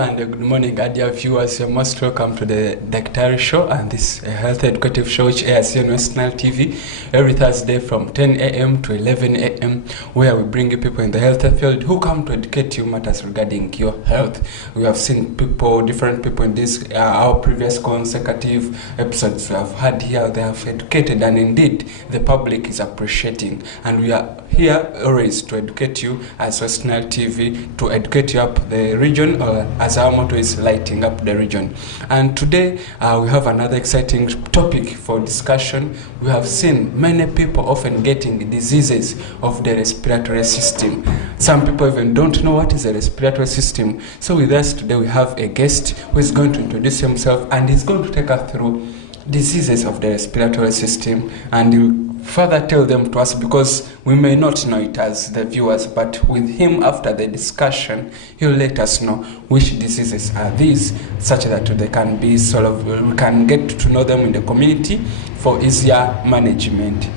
Hello and good morning, dear viewers. You're most welcome to the DAKTARI show, and this a health educative show which airs here on National TV every Thursday from 10 a.m. to 11 a.m. where we bring you people in the health field who come to educate you matters regarding your health. We have seen different people in this our previous consecutive episodes we have had here. They have educated, and indeed the public is appreciating, and we are here always to educate you as National TV, to educate you up the region, or as our motto is, lighting up the region. And today we have another exciting topic for discussion. We have seen many people often getting diseases of the respiratory system. Some people even don't know what is the respiratory system. So with us today we have a guest who is going to introduce himself, and he's going to take us through diseases of the respiratory system, and he'll further tell them to us, because we may not know it as the viewers, but with him after the discussion he'll let us know which diseases are these, such that they can be we can get to know them in the community for easier management.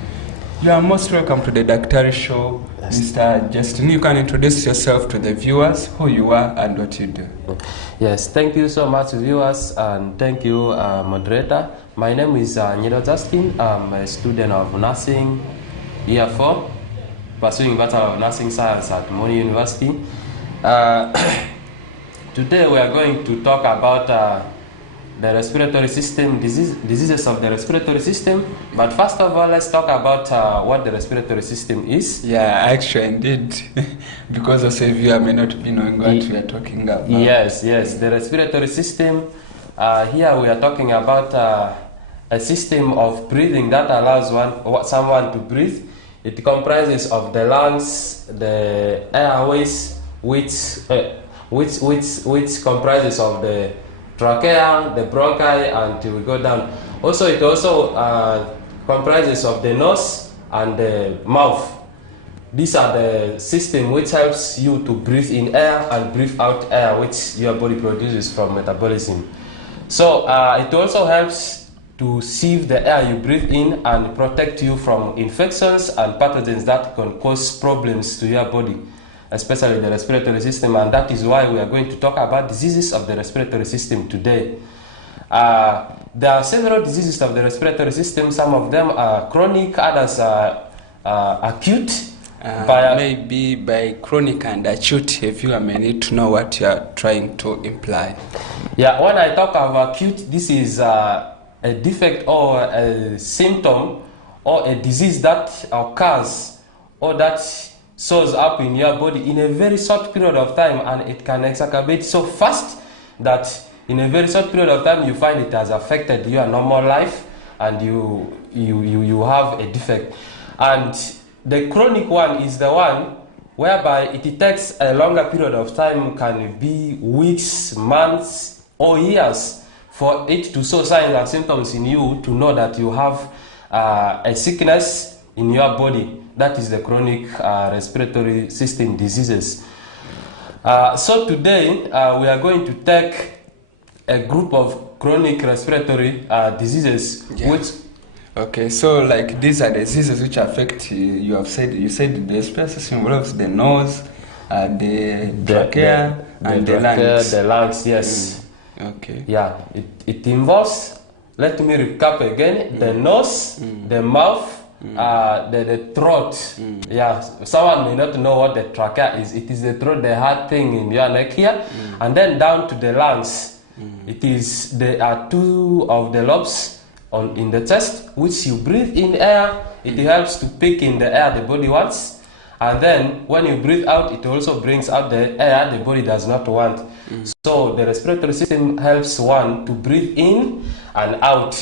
You are most welcome to the DAKTARI show. Yes. Mr. Justin, you can introduce yourself to the viewers, who you are and what you do. Yes, thank you so much, viewers, and thank you, moderator. My name is Nyido Justin. I'm a student of nursing, year 4, pursuing Bachelor of Nursing Science at Moni University. Today we are going to talk about the respiratory system, diseases of the respiratory system. But first of all, let's talk about what the respiratory system is. Yeah, actually, indeed, because as a viewer may not be knowing what we are talking about. Yes, the respiratory system. Here we are talking about a system of breathing that allows someone to breathe. It comprises of the lungs, the airways, which comprises of the trachea, the bronchi, until we go down. Also, it also comprises of the nose and the mouth. These are the system which helps you to breathe in air and breathe out air, which your body produces from metabolism. So it also helps to sieve the air you breathe in and protect you from infections and pathogens that can cause problems to your body, especially the respiratory system. And that is why we are going to talk about diseases of the respiratory system today. There are several diseases of the respiratory system. Some of them are chronic, others are acute. Maybe by chronic and acute, if you may need to know what you are trying to imply. Yeah, when I talk of acute, this is a defect or a symptom or a disease that occurs or that shows up in your body in a very short period of time, and it can exacerbate so fast that in a very short period of time you find it has affected your normal life and you have a defect. And the chronic one is the one whereby it takes a longer period of time, can be weeks, months, or years, for it to show signs and symptoms in you to know that you have a sickness in your body. That is the chronic respiratory system diseases. So today we are going to take a group of chronic respiratory diseases. Yeah. Okay, so like these are the diseases which affect you said the respiratory system involves the nose, the trachea, and the lungs. The lungs, yes. Okay. Yeah, it involves, let me recap again, the nose, the mouth, the throat. Yeah, someone may not know what the trachea is. It is the throat, the hard thing in your neck here, and then down to the lungs. There are two of the lobes in the chest, which you breathe in air. It helps to pick in the air the body wants, and then when you breathe out, it also brings out the air the body does not want. So the respiratory system helps one to breathe in and out.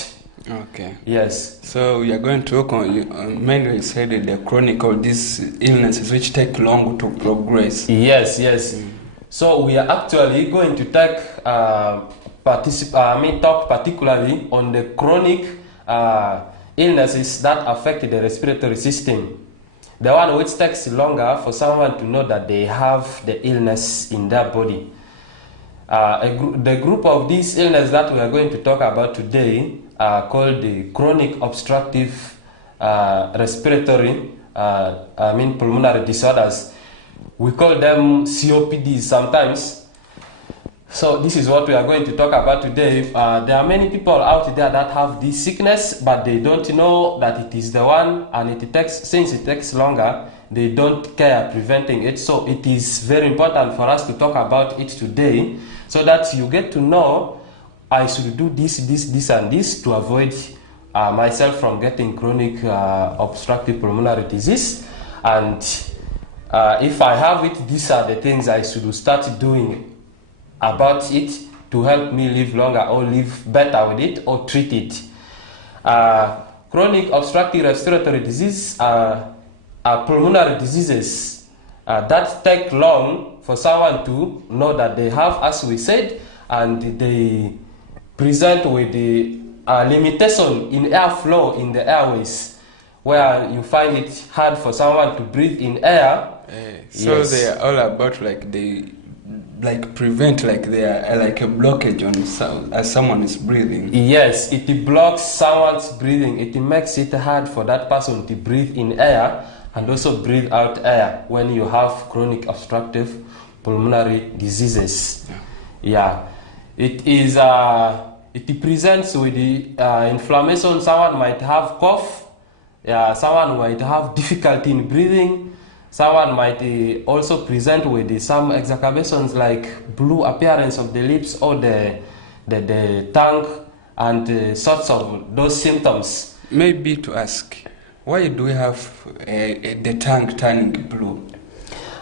Okay. Yes. So we are going to work on mainly you said the chronic or these illnesses which take long to progress. Yes. So we are actually going to talk particularly on the chronic illnesses that affect the respiratory system. The one which takes longer for someone to know that they have the illness in their body. The group of these illnesses that we are going to talk about today are called the chronic obstructive respiratory pulmonary disorders. We call them COPD sometimes. So this is what we are going to talk about today. There are many people out there that have this sickness, but they don't know that it is the one, and since it takes longer, they don't care preventing it. So it is very important for us to talk about it today, so that you get to know I should do this, and this to avoid myself from getting chronic obstructive pulmonary disease. And if I have it, these are the things I should start doing about it to help me live longer or live better with it or treat it. Chronic obstructive respiratory disease are pulmonary diseases that take long for someone to know that they have, as we said, and they present with the limitation in airflow in the airways, where you find it hard for someone to breathe in air. So yes, they are all about prevent there like a blockage on as someone is breathing. Yes, it blocks someone's breathing. It makes it hard for that person to breathe in air and also breathe out air when you have chronic obstructive pulmonary diseases. Yeah. It is it presents with the inflammation. Someone might have cough. Yeah, someone might have difficulty in breathing. Someone might also present with some exacerbations like blue appearance of the lips or the tongue and sorts of those symptoms. Maybe to ask, why do we have the tongue turning blue?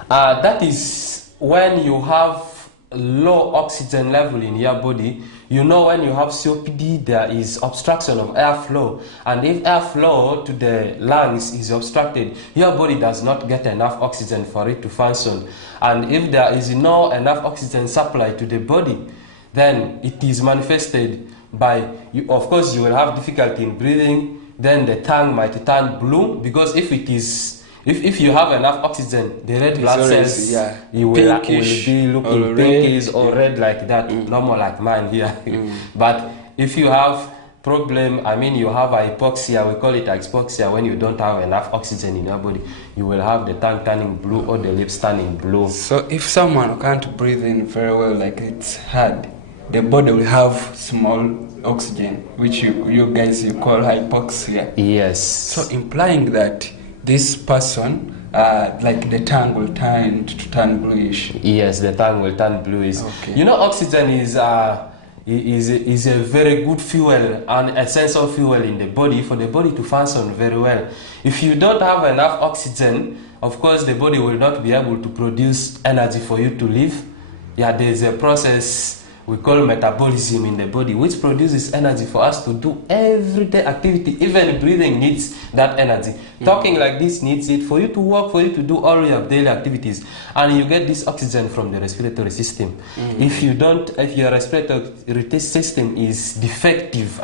That is when you have low oxygen level in your body. You know, when you have COPD, there is obstruction of airflow, and if airflow to the lungs is obstructed, your body does not get enough oxygen for it to function. And if there is no enough oxygen supply to the body, then it is manifested by, of course, you will have difficulty in breathing. Then the tongue might turn blue, because if you have enough oxygen, the red blood cells you will be looking pinkish or red like that, normal like mine here. But if you have problem, you have hypoxia, we call it hypoxia, when you don't have enough oxygen in your body, you will have the tongue turning blue or the lips turning blue. So if someone can't breathe in very well, like it's hard, the body will have small oxygen, which you guys call hypoxia. Yes. So implying that this person, like the tongue will turn bluish. Yes, the tongue will turn bluish. Okay. You know, oxygen is a very good fuel and essential fuel in the body for the body to function very well. If you don't have enough oxygen, of course, the body will not be able to produce energy for you to live. Yeah, there's a process we call metabolism in the body, which produces energy for us to do everyday activity. Even breathing needs that energy. Talking like this needs it for you to walk, for you to do all your daily activities. And you get this oxygen from the respiratory system. If your respiratory system is defective,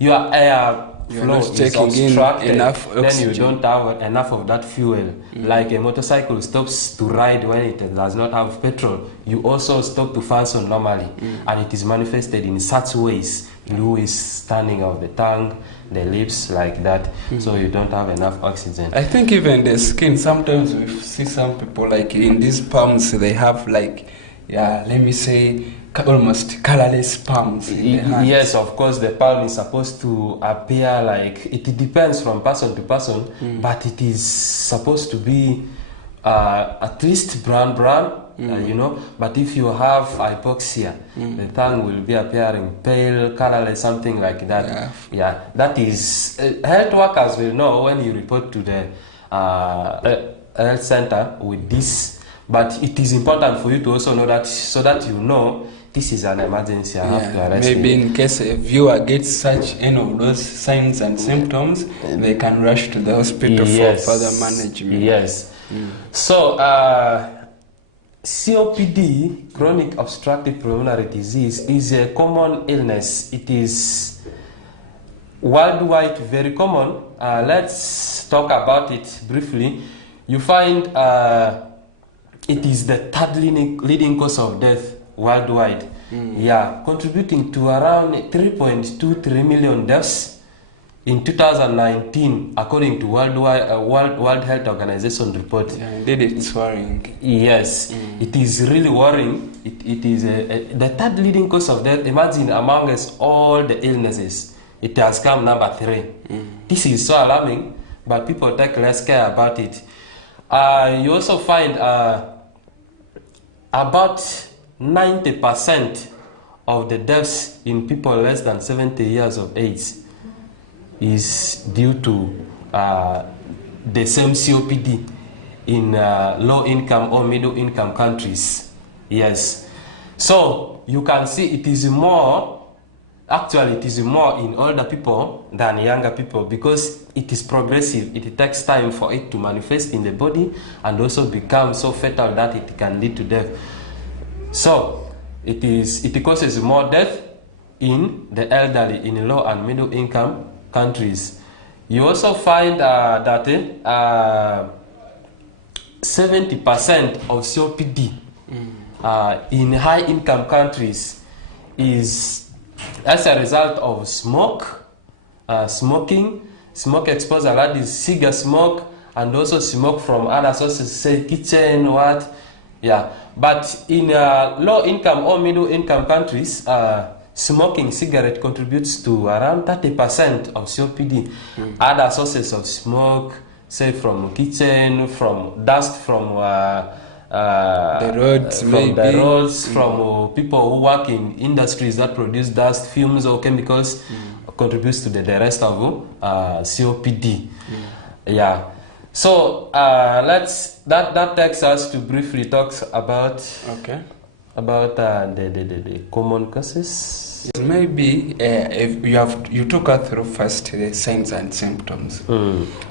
your air flow is obstructed, then you don't have enough of that fuel. Like a motorcycle stops to ride when it does not have petrol, you also stop to function normally. And it is manifested in such ways. Bluish turning of the tongue, the lips, like that. So you don't have enough oxygen. I think even the skin, sometimes we see some people like in these palms, they have almost colorless palms in the hands. Yes, of course, the palm is supposed to appear like, it depends from person to person, but it is supposed to be at least brown, but if you have hypoxia, the tongue will be appearing pale, colorless, something like that. Yeah, that is, health workers will know when you report to the health center with this, but it is important for you to also know that, so that you know this is an emergency. I have to arrest maybe me. In case a viewer gets such any of those signs and symptoms, they can rush to the hospital for further management. Yes. So COPD, chronic obstructive pulmonary disease, is a common illness. It is worldwide very common. Let's talk about it briefly. You find it is the third leading cause of death worldwide. Contributing to around 3.23 million deaths in 2019, according to World Health Organization report. Indeed, it's worrying. Yes, it is really worrying. it is the third leading cause of death. Imagine among us all the illnesses, it has come number 3. This is so alarming, but people take less care about it. You also find about 90% of the deaths in people less than 70 years of age is due to the same COPD in low income or middle income countries. Yes. So you can see it is more, actually it is more in older people than younger people, because it is progressive. It takes time for it to manifest in the body and also become so fatal that it can lead to death. So it causes more death in the elderly in low and middle income countries. You also find that 70% of COPD in high income countries is as a result of smoking, smoke exposure, that is cigarette smoke, and also smoke from other sources, say kitchen, but in low income or middle income countries, smoking cigarette contributes to around 30% of COPD. Other sources of smoke, say from kitchen, from dust from the roads, from people who work in industries that produce dust, fumes or chemicals, contributes to the rest of COPD. So that takes us to briefly talk about the common causes. Maybe if you took us through first the signs and symptoms,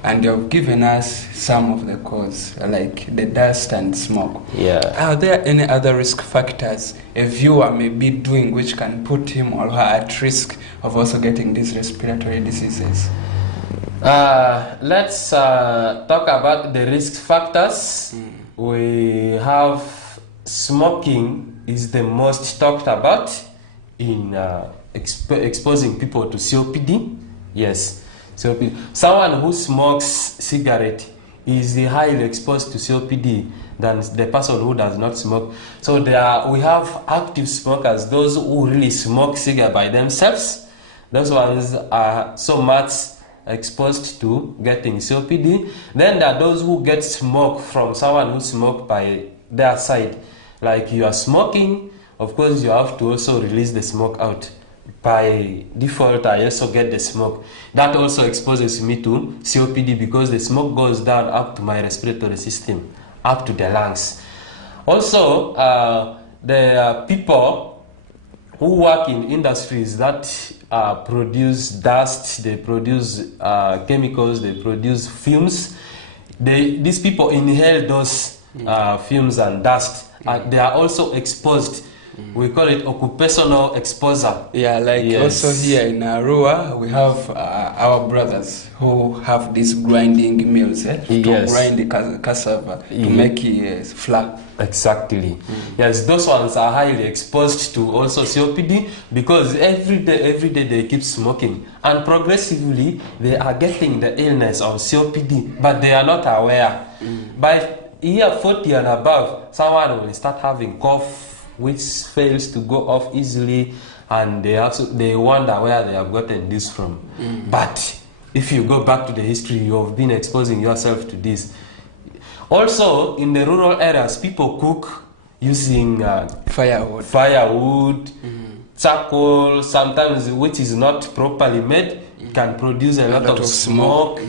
and you've given us some of the cause, like the dust and smoke. Are there any other risk factors a viewer may be doing which can put him or her at risk of also getting these respiratory diseases? Let's talk about the risk factors. We have smoking is the most talked about in exposing people to COPD. Yes, COPD. Someone who smokes cigarette is highly exposed to COPD than the person who does not smoke. So we have active smokers, those who really smoke cigarette by themselves. Those ones are so much exposed to getting COPD. Then there are those who get smoke from someone who smoked by their side. Like you are smoking, of course you have to also release the smoke out. By default, I also get the smoke. That also exposes me to COPD because the smoke goes down up to my respiratory system, up to the lungs. Also, there are people who work in industries that produce dust, they produce chemicals, they produce fumes. These people inhale those fumes and dust. They are also exposed. We call it occupational exposure. Also here in Arua, we have our brothers who have these grinding mills to grind the cassava to make flour. Exactly. Yes, those ones are highly exposed to also COPD because every day they keep smoking, and progressively they are getting the illness of COPD, but they are not aware. By year 40 and above, someone will start having cough which fails to go off easily, and they wonder where they have gotten this from. But if you go back to the history, you have been exposing yourself to this. Also, in the rural areas, people cook using firewood, charcoal, sometimes which is not properly made, can produce a lot of smoke.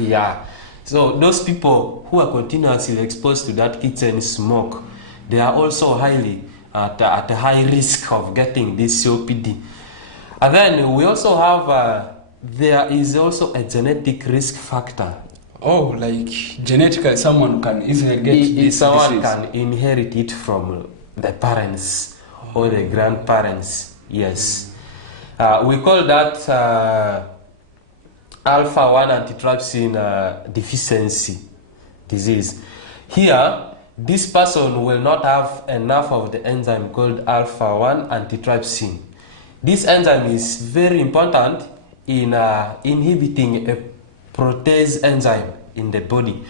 So those people who are continuously exposed to that kitchen smoke, they are also highly at a high risk of getting this COPD. And then we also have, there is also a genetic risk factor. Oh, like genetically someone can easily get this someone disease. can inherit it from the parents or the grandparents. Yes. We call that alpha-1 antitrypsin deficiency disease. Here, this person will not have enough of the enzyme called alpha-1 antitrypsin. This enzyme is very important in inhibiting a protease enzyme in the body.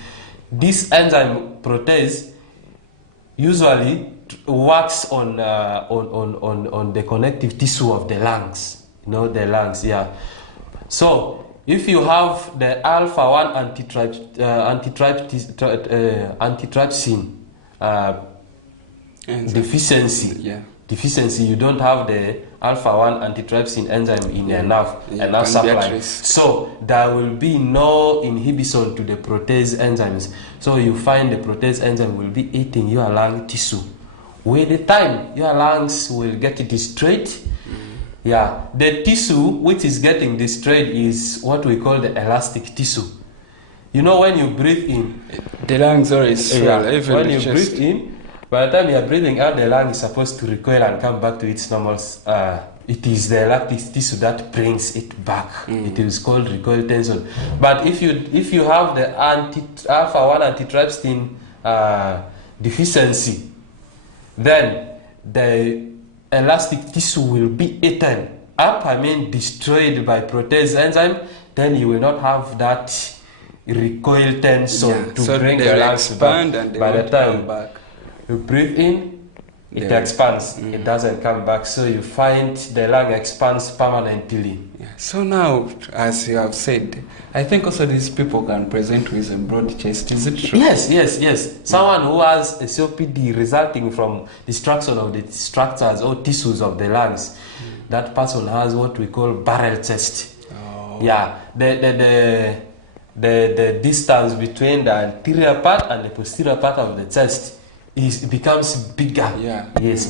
This enzyme protease usually works on the connective tissue of the lungs. The lungs, yeah. So if you have the alpha-1 antitrypsin deficiency, you don't have the alpha-1 antitrypsin enzyme in enough supply. So there will be no inhibition to the protease enzymes. So you find the protease enzyme will be eating your lung tissue. With the time, your lungs will get destroyed. The tissue which is getting destroyed is what we call the elastic tissue. When you breathe in, the lungs always swell. When you breathe in, by the time you are breathing out, the lung is supposed to recoil and come back to its normal. It is the elastic tissue that brings it back. It is called recoil tension. But if you have the alpha-1 antitrypsin deficiency, then the elastic tissue will be eaten up, destroyed by protease enzyme. Then you will not have that recoil tension to bring the lungs back. And by the time you breathe in, it expands. It doesn't come back. So you find the lung expands permanently. So now, as you have said, I think also these people can present with a broad chest. Is it true? Yes. Someone who has a COPD resulting from destruction of the structures or tissues of the lungs, that person has what we call barrel chest. The distance between the anterior part and the posterior part of the chest becomes bigger.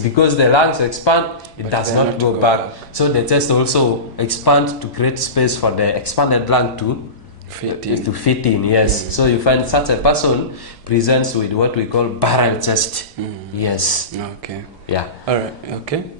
Because the lungs expand, it does not go back. So the chest also expands to create space for the expanded lung to fit in. So you find such a person presents with what we call barrel chest. Okay. All right. Okay.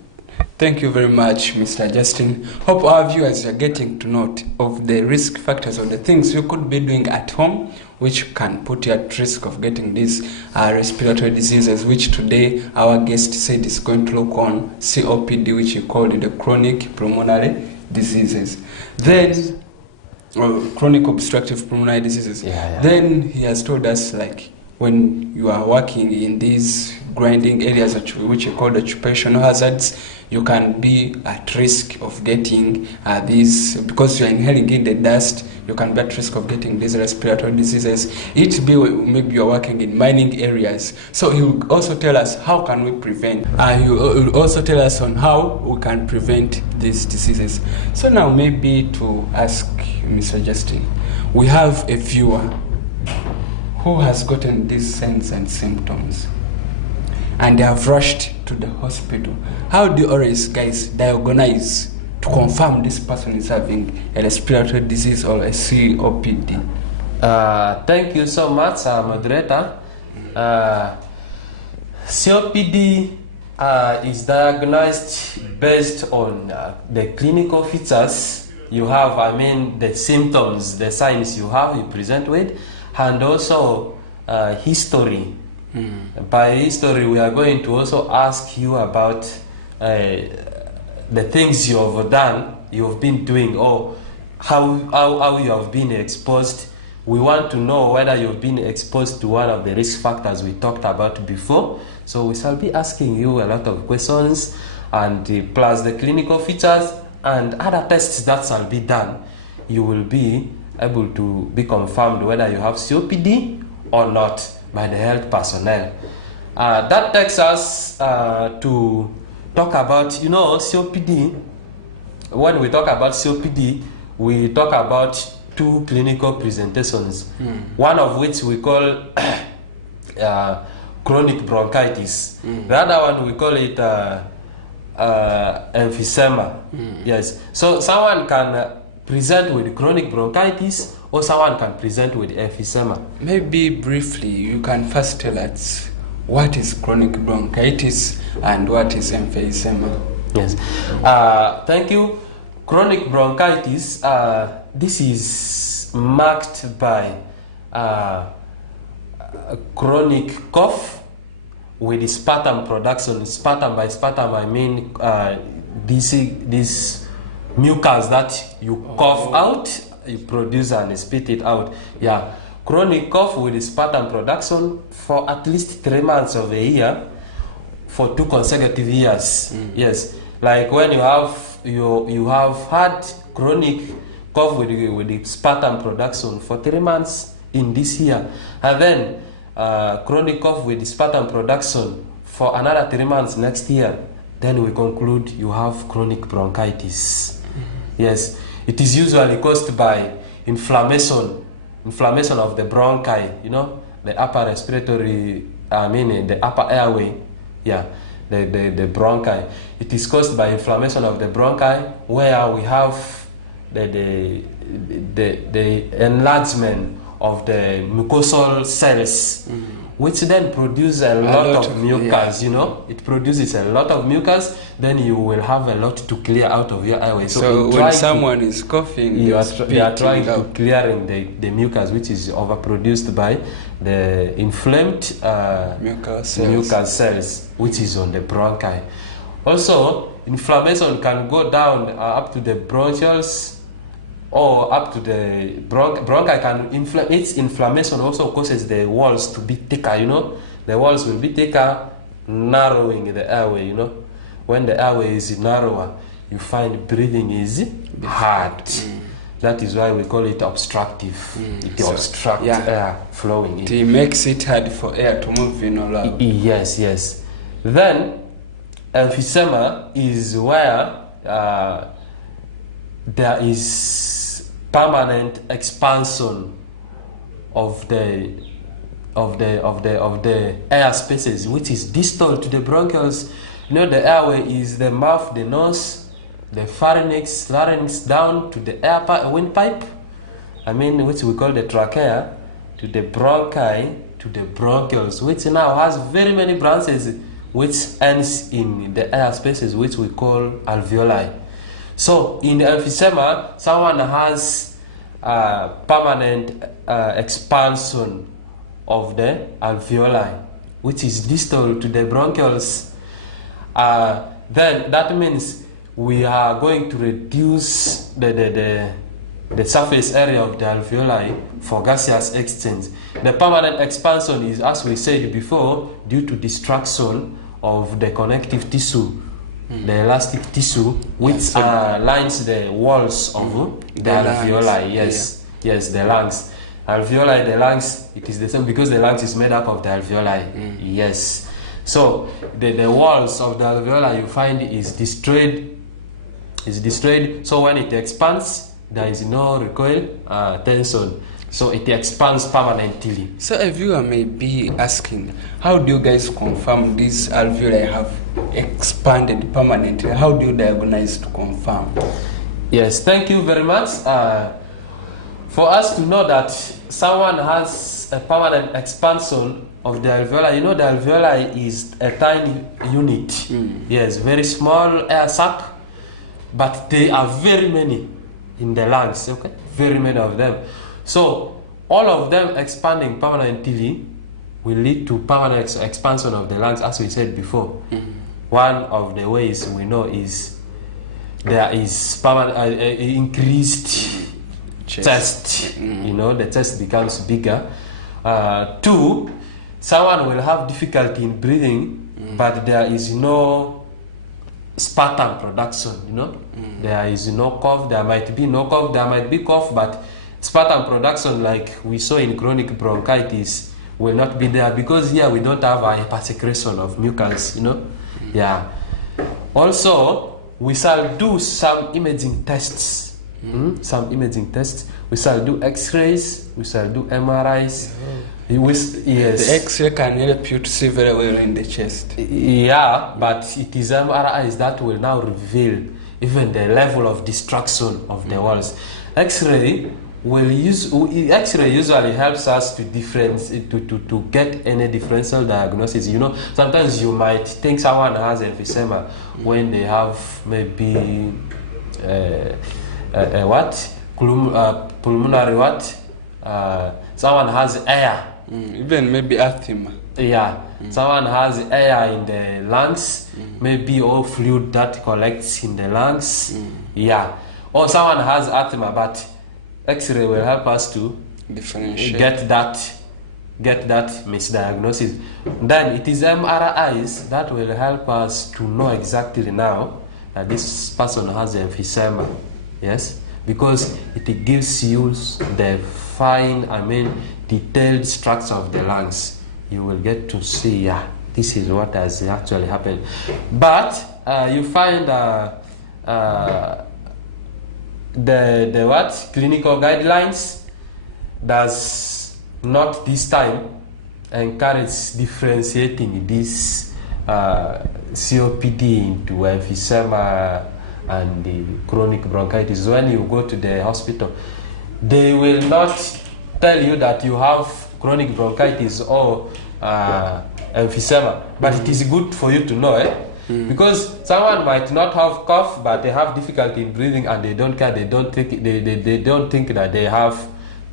Thank you very much, Mr. Justin. Hope our viewers are getting to note of the risk factors or the things you could be doing at home which can put you at risk of getting these respiratory diseases, which today our guest said is going to look on COPD, which he called the chronic pulmonary diseases. Then, chronic obstructive pulmonary diseases. Then he has told us, like, when you are working in these grinding areas which are called occupational hazards, you can be at risk of getting these, because you are inhaling in the dust, you can be at risk of getting these respiratory diseases. Maybe you are working in mining areas. So he will also tell us how can we prevent. He will also tell us on how we can prevent these diseases. So now maybe to ask Mr. Justin, we have a viewer who has gotten these signs and symptoms, and they have rushed to the hospital. How do you always, guys, diagnose to confirm this person is having a respiratory disease or a COPD? Thank you so much, moderator. COPD is diagnosed based on the clinical features you have, the symptoms, the signs you present with, and also history. By history, we are going to also ask you about the things you have been doing, or how you have been exposed. We want to know whether you've been exposed to one of the risk factors we talked about before. So we shall be asking you a lot of questions, and plus the clinical features and other tests that shall be done. You will be able to be confirmed whether you have COPD or not by the health personnel. That takes us to talk about, COPD. When we talk about COPD, we talk about two clinical presentations. One of which we call chronic bronchitis. The other one we call it emphysema. Yes. So someone can present with chronic bronchitis, or someone can present with emphysema. Maybe briefly, you can first tell us what is chronic bronchitis and what is emphysema. Yes. Thank you. Chronic bronchitis, this is marked by chronic cough with sputum production. Sputum, by sputum I mean this mucus that you cough out, you produce and spit it out. Chronic cough with sputum production for at least 3 months of a year, for 2 consecutive years. Yes, like when you have had chronic cough with the sputum production for 3 months in this year, and then chronic cough with the sputum production for another 3 months next year, then we conclude you have chronic bronchitis. Yes, it is usually caused by inflammation of the bronchi, the upper respiratory, the upper airway, the bronchi. It is caused by inflammation of the bronchi, where we have the enlargement of the mucosal cells, which then produce a lot of mucus. It produces a lot of mucus. Then you will have a lot to clear out of your airway. So when someone is coughing, you are trying to clearing the mucus, which is overproduced by the inflamed mucus cells, which is on the bronchi. Also, inflammation can go down up to the bronchioles, or up to the bronchi can its inflammation also causes the walls to be thicker. The walls will be thicker, narrowing the airway. When the airway is narrower, you find breathing is hard. That is why we call it obstructive. It obstructs air flowing in. It makes it hard for air to move in all out. Yes. Then emphysema is where there is permanent expansion of the air spaces, which is distal to the bronchioles. The airway is the mouth, the nose, the larynx down to the windpipe, which we call the trachea, to the bronchi, to the bronchioles, which now has very many branches, which ends in the air spaces, which we call alveoli. So in the emphysema, someone has permanent expansion of the alveoli, which is distal to the bronchioles. Then that means we are going to reduce the surface area of the alveoli for gaseous exchange. The permanent expansion is, as we said before, due to destruction of the connective tissue, the elastic tissue, which lines the walls of the alveoli. Yes, the lungs. Alveoli, the lungs, it is the same because the lungs is made up of the alveoli. Yes. So the walls of the alveoli, you find, is destroyed. So when it expands, there is no recoil tension. So it expands permanently. So a viewer may be asking, how do you guys confirm these alveoli have expanded permanently? How do you diagnose to confirm? Yes, thank you very much. For us to know that someone has a permanent expansion of the alveoli, the alveoli is a tiny unit. Yes, very small air sac, but they are very many in the lungs, okay? Very many of them. So all of them expanding permanently will lead to permanent expansion of the lungs, as we said before. One of the ways we know is there is permanent increased chest. The chest becomes bigger. 2, someone will have difficulty in breathing, but there is no sputum production. There is no cough. There might be no cough. There might be cough, but sputum production, like we saw in chronic bronchitis, will not be there because here we don't have a hypersecretion of mucus. Also, we shall do some imaging tests. We shall do X-rays. We shall do MRIs. The X-ray can help you to see very well in the chest. Yeah, but it is MRIs that will now reveal even the level of destruction of the walls. X-ray usually helps us to get any differential diagnosis. Sometimes you might think someone has emphysema when they have maybe pulmonary someone has air, even maybe asthma. Someone has air in the lungs, maybe all fluid that collects in the lungs. Or someone has asthma, but X-ray will help us to differentiate, get that get that misdiagnosis. Then it is MRIs that will help us to know exactly now that this person has emphysema. Yes, because it gives you the detailed structure of the lungs. You will get to see, this is what has actually happened. But you find the what clinical guidelines does not this time encourage differentiating this COPD into emphysema and the chronic bronchitis. When you go to the hospital, they will not tell you that you have chronic bronchitis or emphysema, but it is good for you to know, because someone might not have cough, but they have difficulty in breathing, and they don't care. They don't think that they have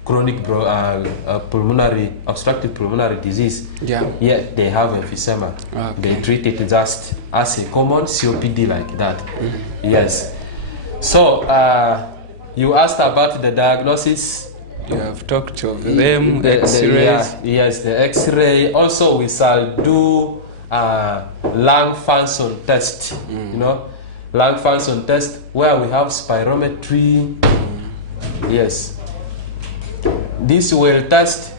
chronic obstructive pulmonary disease. Yet they have emphysema. They treat it just as a common COPD like that. Yes. So you asked about the diagnosis. You have talked of them, X-rays. Yes, the X-ray. Also, we shall do lung function test. Lung function test where we have spirometry. Yes. This will test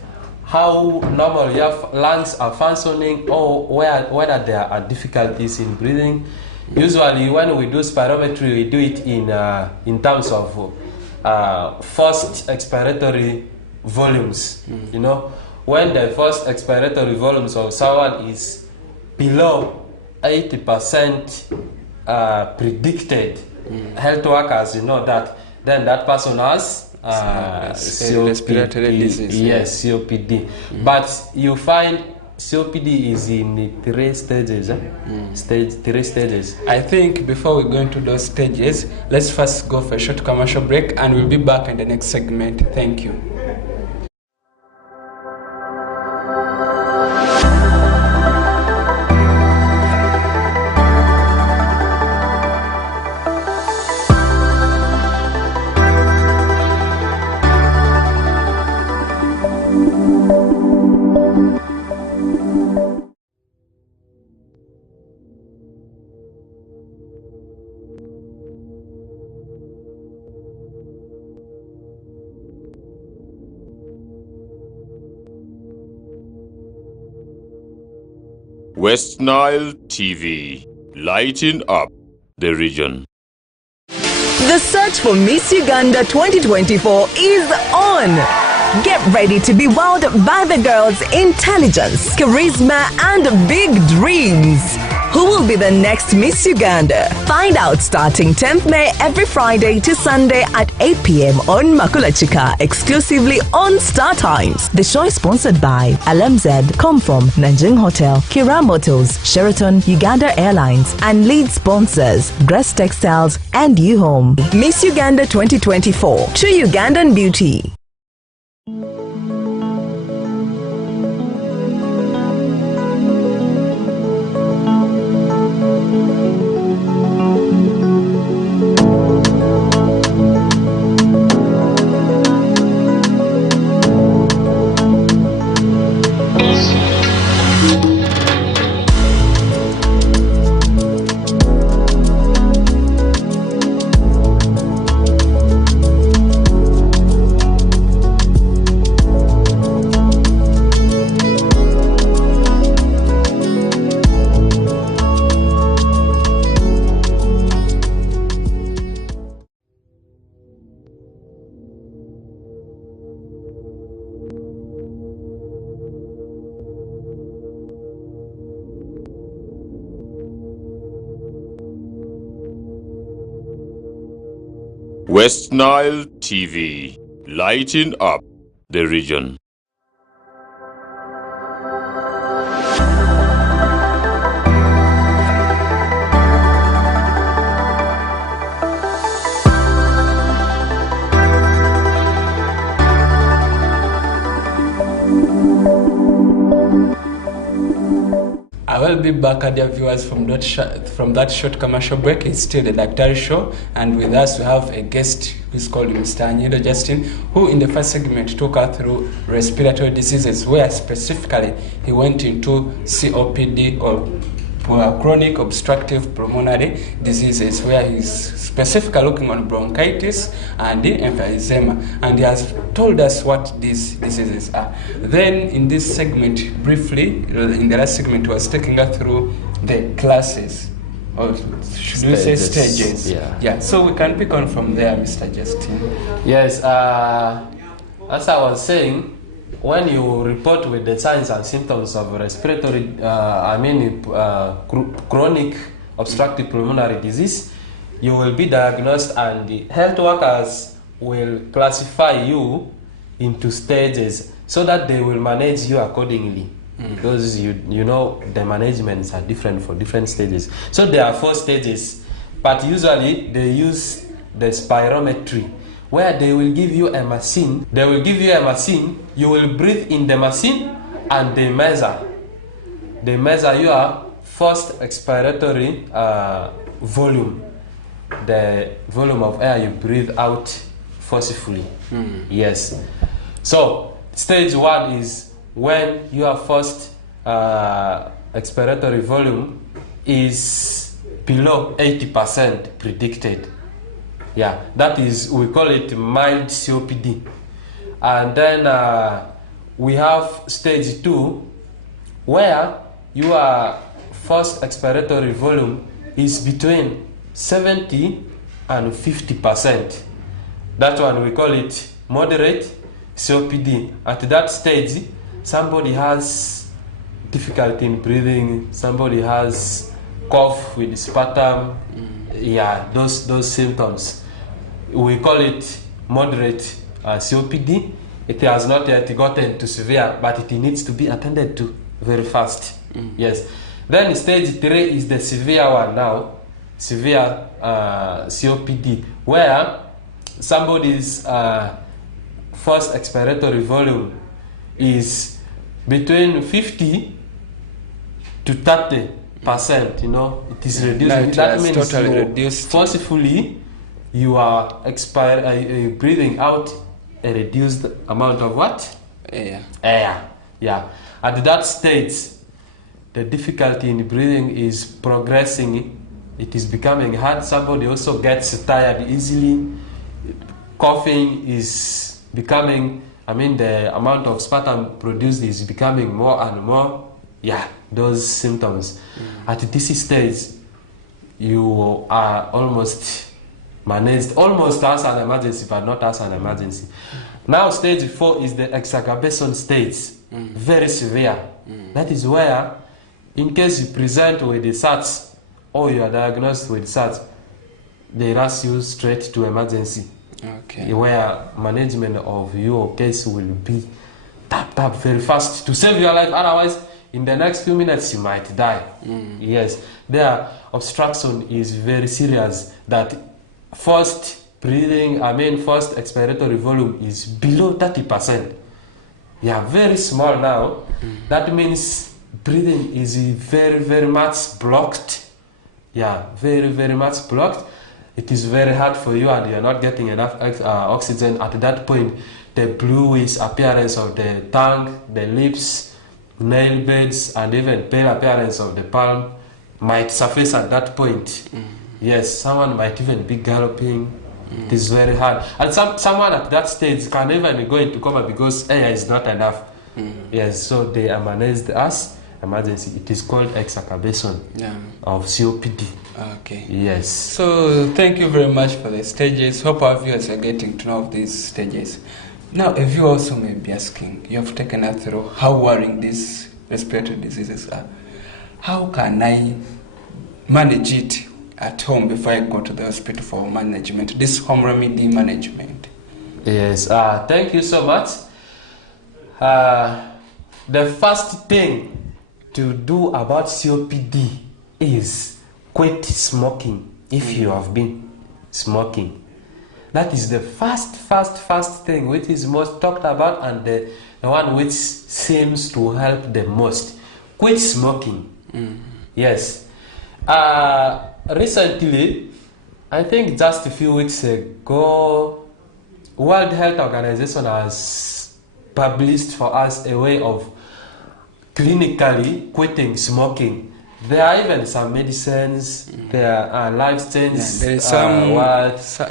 how normal your lungs are functioning, or whether there are difficulties in breathing. Usually, when we do spirometry, we do it in terms of first expiratory volumes. When the first expiratory volumes of someone is below 80% predicted, health workers that, then that person has respiratory disease. Yes, COPD. But you find COPD is in 3 stages. Three stages. I think before we go into those stages, let's first go for a short commercial break, and we'll be back in the next segment. Thank you. West Nile TV, lighting up the region. The search for Miss Uganda 2024 is on. Get ready to be wowed by the girls' intelligence, charisma, and big dreams. Who will be the next Miss Uganda? Find out starting 10th May every Friday to Sunday at 8 p.m. on Makulachika, exclusively on Star Times. The show is sponsored by LMZ, Comfort, Nanjing Hotel, Kira Motors, Sheraton, Uganda Airlines, and lead sponsors, Grace Textiles and U-Home. Miss Uganda 2024, true Ugandan beauty. West Nile TV, lighting up the region. I'll be back, dear viewers, from that short commercial break. It's still the Daktari Show, and with us we have a guest who's called Mr. Anyido Justin, who in the first segment took us through respiratory diseases, where specifically he went into COPD, or chronic obstructive pulmonary diseases, where he's specifically looking on bronchitis and emphysema, and he has told us what these diseases are. Then in this segment, briefly, in the last segment, he was taking us through the classes, or should we say stages? Yeah. So we can pick on from there, Mr. Justin. Yes, as I was saying, when you report with the signs and symptoms of respiratory, chronic obstructive pulmonary disease, you will be diagnosed, and the health workers will classify you into stages so that they will manage you accordingly. Because you know the managements are different for different stages. So there are 4 stages, but usually they use the spirometry, where they will give you a machine. You will breathe in the machine, and they measure your first expiratory volume, the volume of air you breathe out forcefully. Yes. So stage 1 is when your first expiratory volume is below 80% predicted. Yeah, that is, we call it mild COPD. And then we have stage 2, where your first expiratory volume is between 70 and 50%. That one we call it moderate COPD. At that stage, somebody has difficulty in breathing, somebody has cough with sputum, yeah, those symptoms. We call it moderate COPD. It has not yet gotten to severe, but it needs to be attended to very fast. Yes. Then stage 3 is the severe one now, severe COPD, where somebody's first expiratory volume is between 50 to 30%. You know, it is reduced. That means totally reduced. Forcefully, you are breathing out a reduced amount of what? Air. Yeah. At that stage, the difficulty in breathing is progressing. It is becoming hard. Somebody also gets tired easily. Coughing is becoming, the amount of sputum produced is becoming more and more. Yeah, those symptoms. At this stage, you are almost managed, almost as an emergency, but not as an emergency. Now stage 4 is the exacerbation stage, very severe. That is where, in case you present with the SARS, or you are diagnosed with SARS, they rush you straight to emergency. Okay. Where management of your case will be tap very fast to save your life. Otherwise, in the next few minutes, you might die. Yes, their obstruction is very serious. That first first expiratory volume is below 30%. Yeah, very small now. That means breathing is very, very much blocked. Yeah, very, very much blocked. It is very hard for you, and you are not getting enough oxygen. At that point, the bluish appearance of the tongue, the lips, nail beds, and even pale appearance of the palm might surface at that point. Yes, someone might even be galloping. It is very hard. And someone at that stage can even go into coma because air is not enough. Yes, so they are managed as emergency. It is called exacerbation of COPD. Okay. Yes. So thank you very much for the stages. Hope our viewers are getting to know of these stages. Now, a viewer also may be asking, you have taken us through how worrying these respiratory diseases are. How can I manage it at home before I go to the hospital for management, this home remedy management? Yes, thank you so much. The first thing to do about COPD is quit smoking if you have been smoking. That is the first thing which is most talked about, and the one which seems to help the most. Quit smoking. Yes. Recently, I think just a few weeks ago, World Health Organization has published for us a way of clinically quitting smoking. There are even some medicines, there are lifestyles. There is some,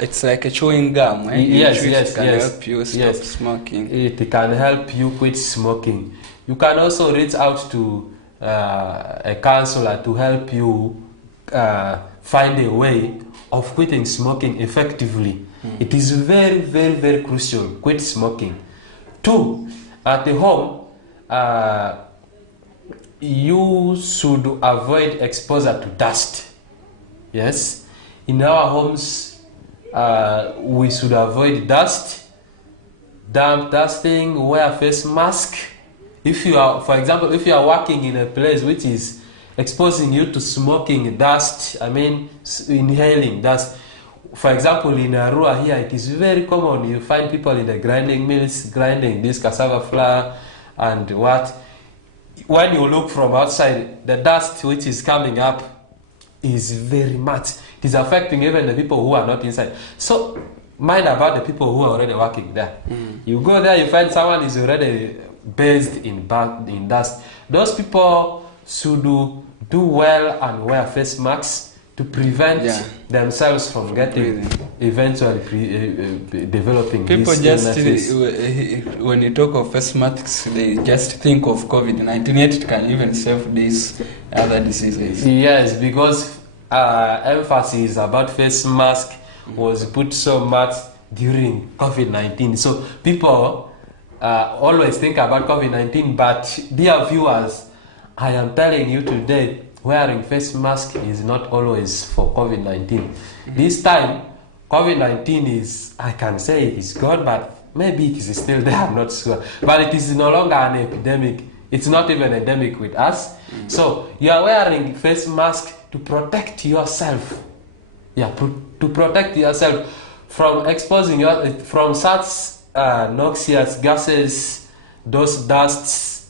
it's like a chewing gum. Right? Yes, it can help you stop smoking. It can help you quit smoking. You can also reach out to a counselor to help you find a way of quitting smoking effectively. It is very, very, very crucial. Quit smoking. 2, at the home, you should avoid exposure to dust. Yes, in our homes, we should avoid dust, damp dusting, wear face mask. If you are, for example, if you are working in a place which is exposing you to smoking dust, I mean inhaling dust. For example, in Arua here, it is very common. You find people in the grinding mills grinding this cassava flour and what. When you look from outside, the dust which is coming up is very much. It is affecting even the people who are not inside. So mind about the people who are already working there. You go there, you find someone is already bathed in dust. Those people should do well and wear face masks to prevent themselves from getting eventually developing people these just illnesses. when you talk of face masks, they just think of COVID-19, yet it can even save these other diseases. Yes, because emphasis about face mask was put so much during COVID-19. So people always think about COVID-19, but dear viewers, I am telling you today, wearing face mask is not always for COVID-19. This time, COVID-19 is, I can say it is gone, but maybe it is still there, I'm not sure. But it is no longer an epidemic. It's not even endemic with us. So you are wearing face mask to protect yourself. To protect yourself from exposing from such noxious gases, those dusts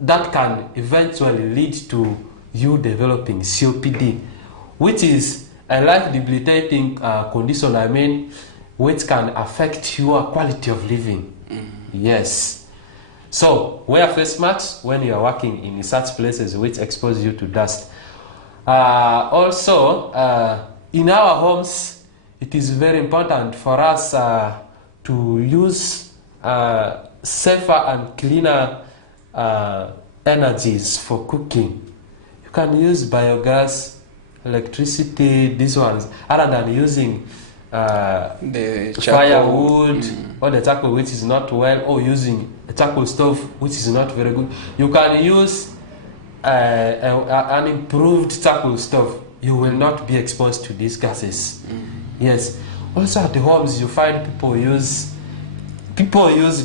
that can eventually lead to you developing COPD, which is a life-debilitating condition, I mean, which can affect your quality of living. Yes. So, wear face masks when you are working in such places which expose you to dust. Also, in our homes, it is very important for us to use safer and cleaner energies for cooking. You can use biogas, electricity, these ones, other than using the firewood or the charcoal which is not well, or using a charcoal stove which is not very good. You can use an improved charcoal stove. You will not be exposed to these gases. Yes. Also at the homes, you find people use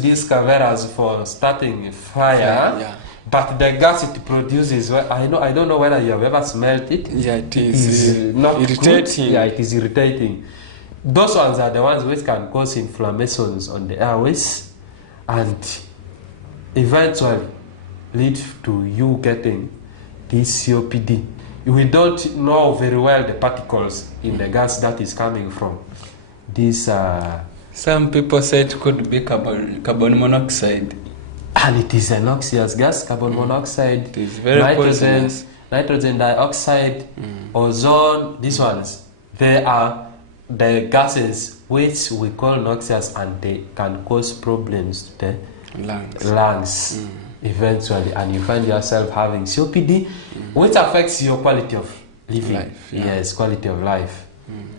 these caveras for starting a fire. But the gas it produces, I don't know whether you have ever smelled it. Yeah, it is not irritating. Good. Yeah, it is irritating. Those ones are the ones which can cause inflammations on the airways and eventually lead to you getting this COPD. We don't know very well the particles in the gas that is coming from this. Some people say it could be carbon monoxide. And it is a noxious gas, carbon monoxide, it is very poisonous. Nitrogen dioxide, ozone, these ones. They are the gases which we call noxious, and they can cause problems to the lungs eventually. And you find yourself having COPD, which affects your quality of living. Yes, quality of life.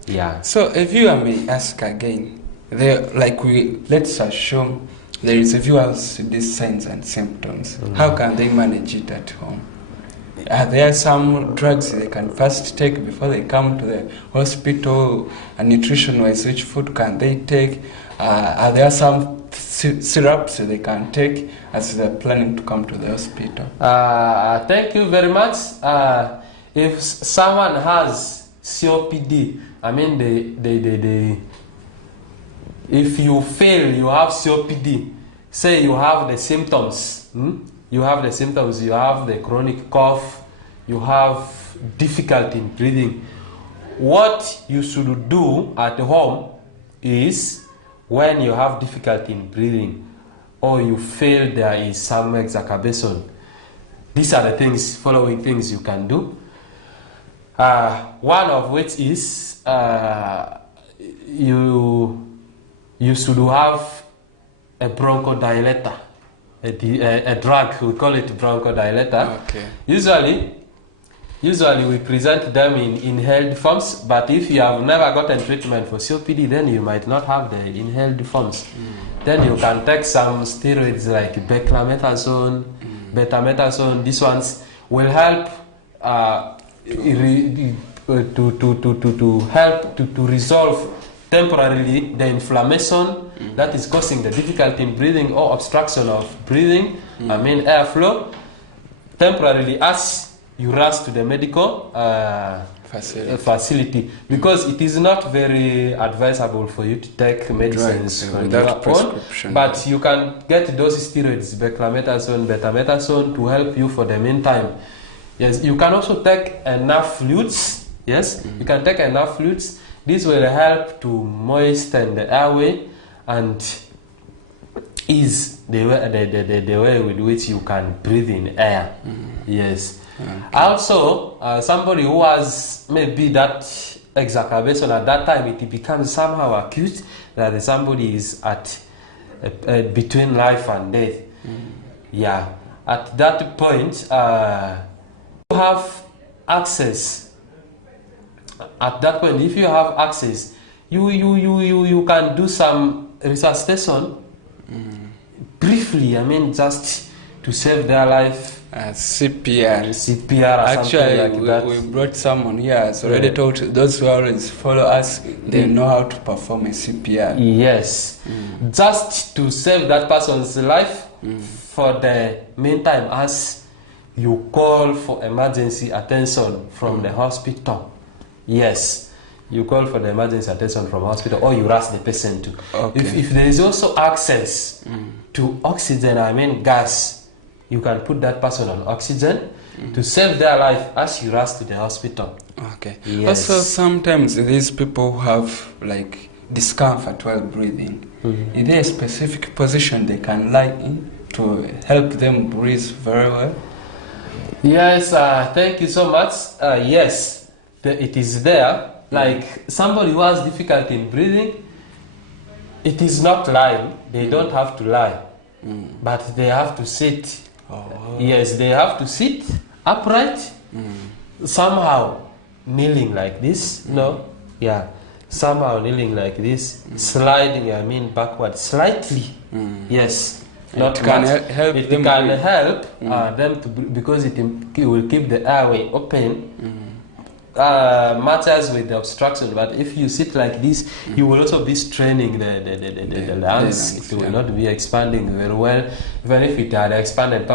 Yeah. So if you may ask again, let's assume there is a viewers these signs and symptoms. How can they manage it at home? Are there some drugs they can first take before they come to the hospital? And nutrition-wise, which food can they take? Are there some syrups they can take as they're planning to come to the hospital? Thank you very much. If someone has COPD, I mean, if you feel you have COPD, say you have the symptoms, you have the chronic cough, you have difficulty in breathing, what you should do at home is, when you have difficulty in breathing or you feel there is some exacerbation, these are the following things you can do. One of which is you should have a bronchodilator, a drug, we call it bronchodilator. Okay. Usually we present them in inhaled forms, but if you have never gotten treatment for COPD, then you might not have the inhaled forms. Then you can take some steroids like beclometasone, betamethasone. These ones will help to resolve temporarily the inflammation that is causing the difficulty in breathing or obstruction of breathing, airflow, temporarily, as you rush to the medical facility, because it is not very advisable for you to take medicines without prescription. But you can get those steroids, beclometasone, betamethasone, to help you for the meantime. Yes, you can also take enough fluids. Yes, you can take enough fluids. This will help to moisten the airway and ease the way with which you can breathe in air. Yes. Okay. Also, somebody who has maybe that exacerbation at that time, it becomes somehow acute, that somebody is at between life and death. Yeah. At that point, you have access. At that point, if you have access, you can do some resuscitation briefly. Just to save their life. CPR or something like that. We brought someone here has already taught those who always follow us, they know how to perform a CPR. Yes. Just to save that person's life for the meantime, as you call for emergency attention from the hospital. Yes. You call for the emergency attention from hospital, or you rush the patient to. Okay. If there is also access to oxygen, gas, you can put that person on oxygen to save their life as you rush to the hospital. Okay. Yes. Also, sometimes these people who have like discomfort while breathing, is there a specific position they can lie in to help them breathe very well? Yes, thank you so much. Yes, it is there. Like somebody who has difficulty in breathing, it is not lying. They don't have to lie, but they have to sit. Yes, they have to sit upright, somehow kneeling like this. No, yeah, somehow kneeling like this, sliding. Backward slightly. Yes, not it can much. help. It them can breathe. help them to because it will keep the airway open. Matters with the obstruction, but if you sit like this, you will also be straining the lungs. It will not be expanding very well. Even if it had expanded,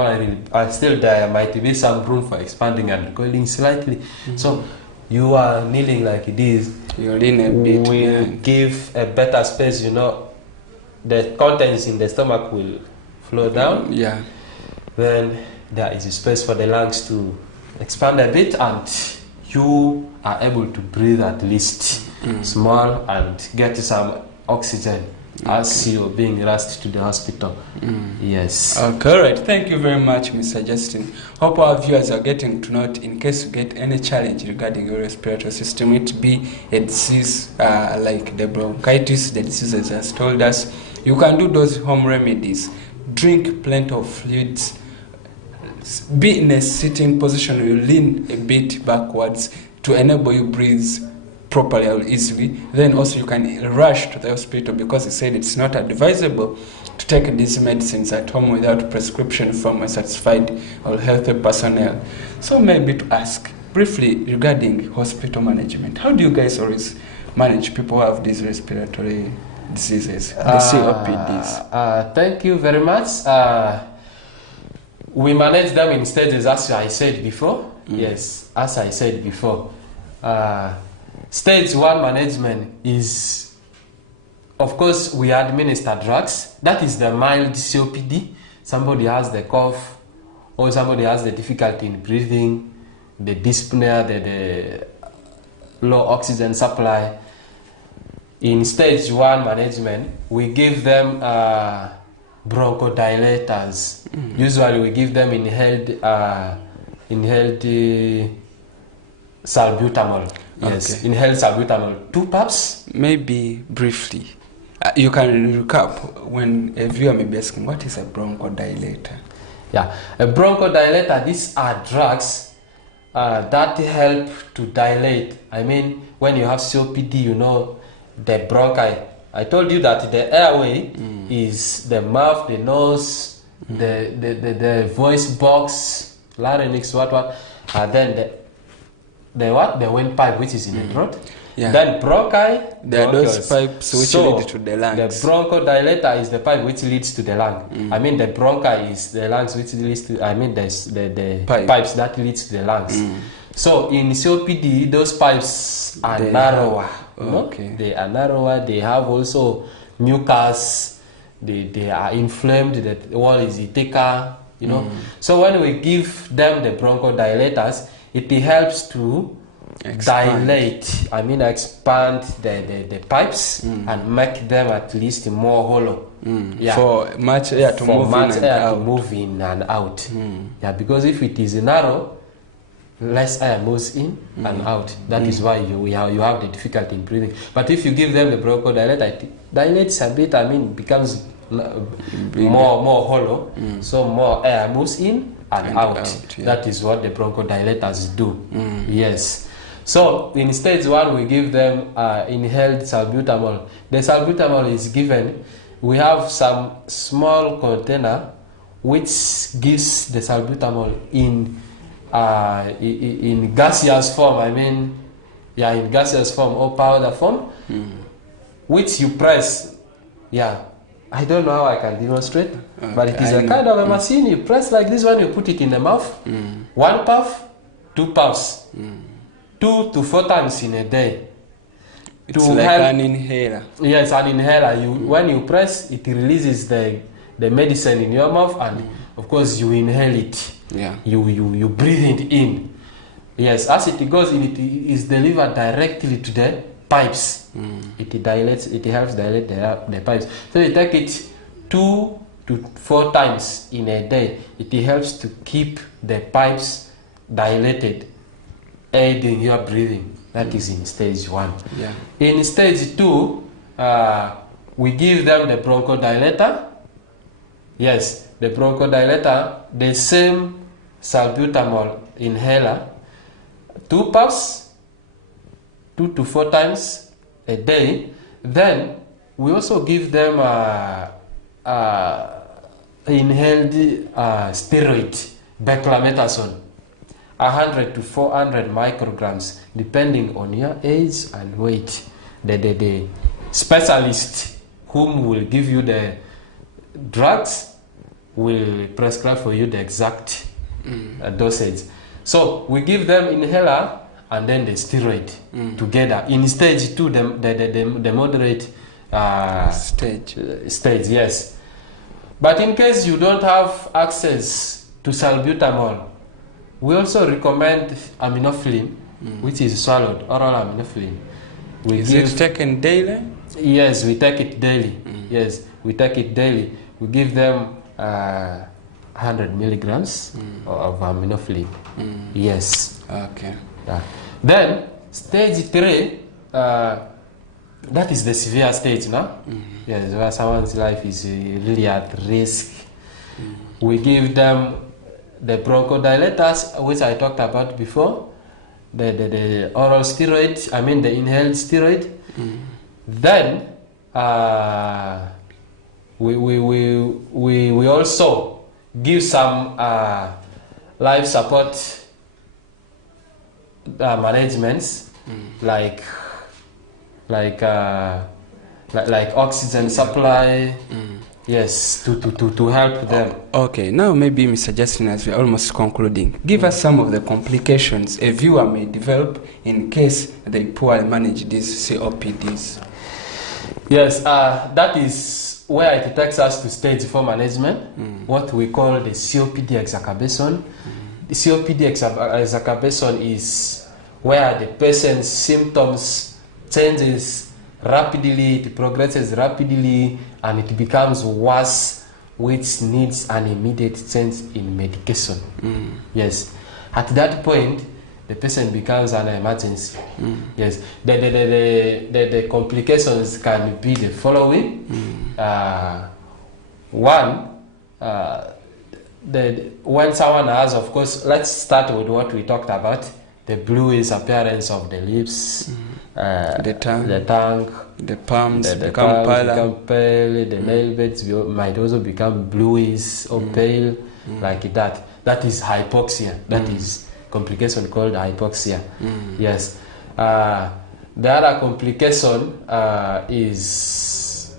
still there might be some room for expanding and recoiling slightly. So you are kneeling like this. You lean a bit. Will give a better space. The contents in the stomach will flow down. Yeah. Then there is a space for the lungs to expand a bit, and you are able to breathe at least small and get some oxygen as you're being rushed to the hospital. Yes. Okay, all right. Thank you very much, Mr. Justin. Hope our viewers are getting to note, in case you get any challenge regarding your respiratory system, it be a disease like the bronchitis, the diseases has told us, you can do those home remedies. Drink plenty of fluids. Be in a sitting position where you lean a bit backwards to enable you breathe properly or easily. Then also you can rush to the hospital, because he said it's not advisable to take these medicines at home without prescription from a certified or healthy personnel. So maybe to ask briefly regarding hospital management, how do you guys always manage people who have these respiratory diseases, the COPDs? Thank you very much. We manage them in stages, as I said before. Yes, as I said before. Stage 1 management is, of course, we administer drugs. That is the mild COPD. Somebody has the cough, or somebody has the difficulty in breathing. the dyspnea, the low oxygen supply. In stage 1 management, we give them bronchodilators. Usually we give them inhaled salbutamol. Yes, inhaled salbutamol. 2 puffs. Maybe briefly, you can recap when a viewer may be asking, what is a bronchodilator? Yeah, a bronchodilator, these are drugs that help to dilate. I mean, when you have COPD, you know, the bronchi. I told you that the airway is the mouth, the nose, the voice box, larynx, and then the windpipe, which is in the throat. Yeah. Then bronchi. There are those pipes which lead to the lungs. The bronchodilator is the pipe which leads to the lung. I mean, the bronchi is the lungs which leads to. I mean, the pipes that leads to the lungs. So in COPD, those pipes are narrower. Okay. They are narrower. They have also mucus. They are inflamed. The wall is thicker. You know. So when we give them the bronchodilators, it helps to dilate. I mean, expand the pipes and make them at least more hollow. Yeah. For much air to move in and out. Yeah, because if it is narrow, less air moves in and out. That is why you have the difficulty in breathing. But if you give them the bronchodilator, it dilates a bit. I mean, becomes more hollow, so more air moves in and out. Yeah. That is what the bronchodilators do. Yes. So in stage 1, we give them inhaled salbutamol. The salbutamol is given. We have some small container which gives the salbutamol in gaseous form. I mean, yeah, in gaseous form or powder form, which you press. Yeah, I don't know how I can demonstrate, but it is a kind of a machine. You press like this one, you put it in the mouth. 1 puff, 2 puffs, 2 to 4 times in a day. It's like an inhaler. Yes, an inhaler. When you press, it releases the medicine in your mouth, and of course you inhale it. Yeah. You breathe it in. Yes, as it goes in, it is delivered directly to the pipes. It dilates. It helps dilate the pipes. So you take it 2 to 4 times in a day. It helps to keep the pipes dilated, aiding your breathing. That is in stage 1. Yeah. In stage 2, we give them the bronchodilator. Yes, the bronchodilator, the same salbutamol inhaler, 2 puffs, 2 to 4 times a day. Then we also give them inhaled steroid, beclometasone, 100 to 400 micrograms, depending on your age and weight. The specialist whom will give you the drugs will prescribe for you the exact dosage. So we give them inhaler and then the steroid together. In stage 2, the moderate stage, yes. But in case you don't have access to salbutamol, we also recommend aminophylline, which is swallowed, oral aminophylline. Is it taken daily? Yes, we take it daily. Yes, we take it daily. We give them 100 milligrams of aminophylline. Yes. Okay. Yeah. Then stage 3, that is the severe stage now. Yes, where someone's life is really at risk. We give them the bronchodilators, which I talked about before, the oral steroid, I mean the inhaled steroid. Then we also give some life support managements, like oxygen supply. Yes, to help them. Okay, now maybe Mr. Justin, as we're almost concluding, give us some of the complications a viewer may develop in case they poorly manage these COPDs. Yes, that is where it takes us to stage 4 management, what we call the COPD exacerbation. The COPD exacerbation is where the person's symptoms changes rapidly, it progresses rapidly, and it becomes worse, which needs an immediate change in medication. Yes. At that point, the person becomes an emergency. Yes. The complications can be the following. One, when someone has, of course, let's start with what we talked about, the bluish appearance of the lips, the tongue, the palms become pale, the nail beds might also become bluish or pale, like that. That is hypoxia. That is complication called hypoxia. Yes. The other complication is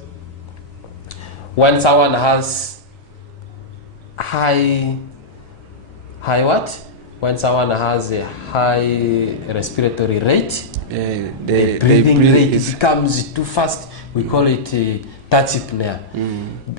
when someone has when someone has a high respiratory rate, the breathing rate becomes too fast. We call it tachypnea.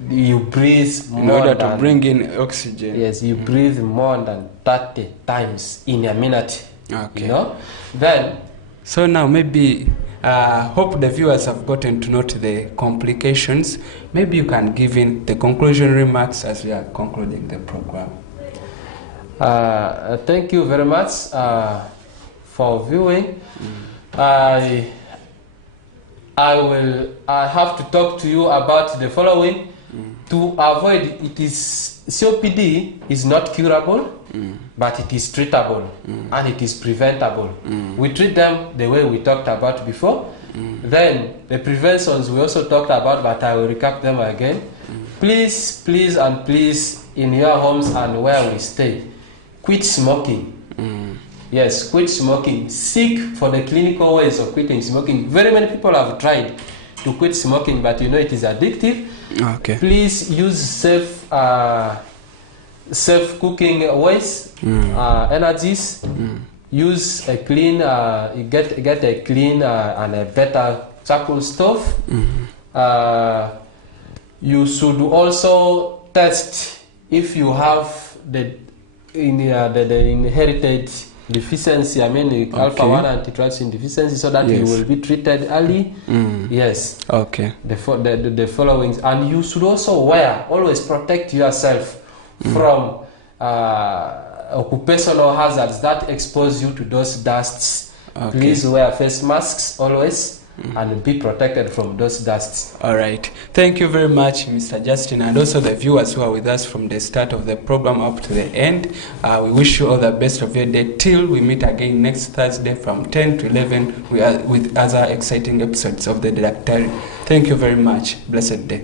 You breathe more in order to bring in oxygen. Yes, you breathe more than 30 times in a minute. Okay. You know? Then, so now maybe hope the viewers have gotten to note the complications. Maybe you can give in the conclusion remarks as we are concluding the program. Thank you very much for viewing. I have to talk to you about the following. To avoid it is COPD is not curable, but it is treatable and it is preventable. We treat them the way we talked about before. Then the preventions we also talked about, but I will recap them again. Please, please, and please, in your homes and where we stay, quit smoking. Yes, quit smoking. Seek for the clinical ways of quitting smoking. Very many people have tried to quit smoking, but you know it is addictive. Okay. Please use safe cooking ways, energies. Use a clean, get a clean and a better charcoal stove. You should also test if you have the inherited deficiency, alpha-1 antitrypsin deficiency, so that you will be treated early. Yes. Okay. The following, and you should also always protect yourself from occupational hazards that expose you to those dusts. Okay. Please wear face masks always. And be protected from those dusts. All right. Thank you very much, Mr. Justin, and also the viewers who are with us from the start of the program up to the end. We wish you all the best of your day till we meet again next Thursday from 10 to 11 with other exciting episodes of the DAKTARI. Thank you very much. Blessed day.